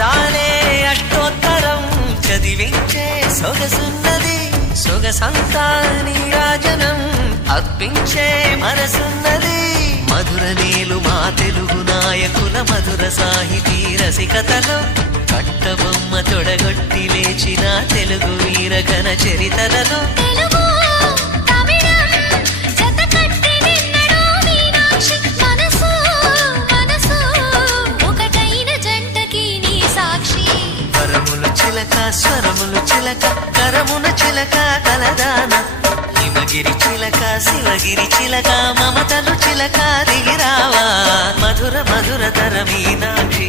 అందాలే అష్టోత్తరం చదివించే సొగసున్నది సొగసంతా నీరాజనం అర్పించే మనసున్నది మధుర నీలు మా తెలుగు నాయకుల మధుర సాహితీ రసికతలో కట్టబొమ్మ తొడగొట్టి లేచిన తెలుగు వీర ఘన చరితలలో స్వరములు చిలక కరమున చిలక కలదాన హిమగిరి చిలక శివగిరి చిలక మమతలు చిలక దిగిరావా మధుర మధుర తర మీనాక్షి